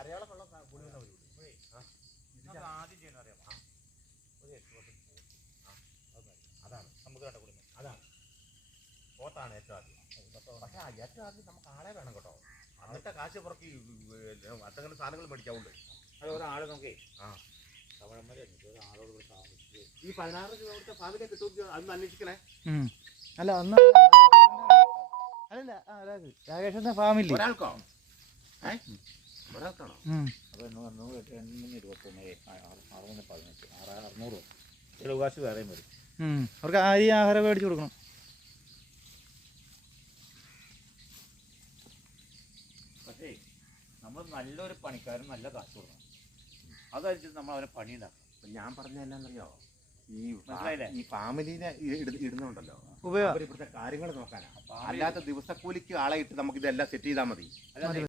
അരയാളക്കുള്ള പുളിയുന്ന പരിപാടി ആദ്യം ചെയ്യുന്ന അറിയാമോ? ഒരു 8 വർഷം അതാണ് നമുക്ക് വേണ്ട കുടുംബം. അതാണ് പോത്താണ് ഏറ്റവും ആദ്യം. പക്ഷേ ഏറ്റവും ആദ്യം നമുക്ക് ആളെ വേണം കേട്ടോ. അന്നത്തെ കാശ് പുറക്കി അത്തങ്ങനെ സാധനങ്ങൾ മേടിക്കാവുണ്ട്. അത് ഒരാൾ നോക്കേ ആ തമിഴന്മാരെ ഒരാളോട് കൂടെ താമസിച്ച് ഈ 16 രൂപ കൊടുത്ത ഫാമിലിയെ കിട്ടുമെങ്കിൽ അതൊന്ന് അന്വേഷിക്കണേ. അല്ല അന്ന് അല്ലല്ല രാകേഷന്റെ ഫാമിലി ഒരാൾക്കോ? ഒരാൾക്കാണോ? അപ്പോൾ 821 618 ചില കാശ് വേറെയും വരും. അവർക്ക് അരി ആഹാരം മേടിച്ചു കൊടുക്കണം. പക്ഷേ നമ്മൾ നല്ലൊരു പണിക്കാരൻ നല്ല കാശ് കൊടുക്കണം. അതനുസരിച്ച് നമ്മൾ അവനെ പണി ഉണ്ടാക്കണം. ഞാൻ പറഞ്ഞ എന്നാന്നറിയോ, മനസ്സിലായില്ലേ? ഈ ഫാമിലിനെ ഇടുന്നുണ്ടല്ലോ ഉപയോഗം ഇവിടുത്തെ കാര്യങ്ങൾ നോക്കാനാ. അല്ലാത്ത ദിവസക്കൂലിക്ക് ആളെ ഇട്ട് നമുക്ക് ഇതെല്ലാം സെറ്റ് ചെയ്താൽ മതി. അല്ലാതെ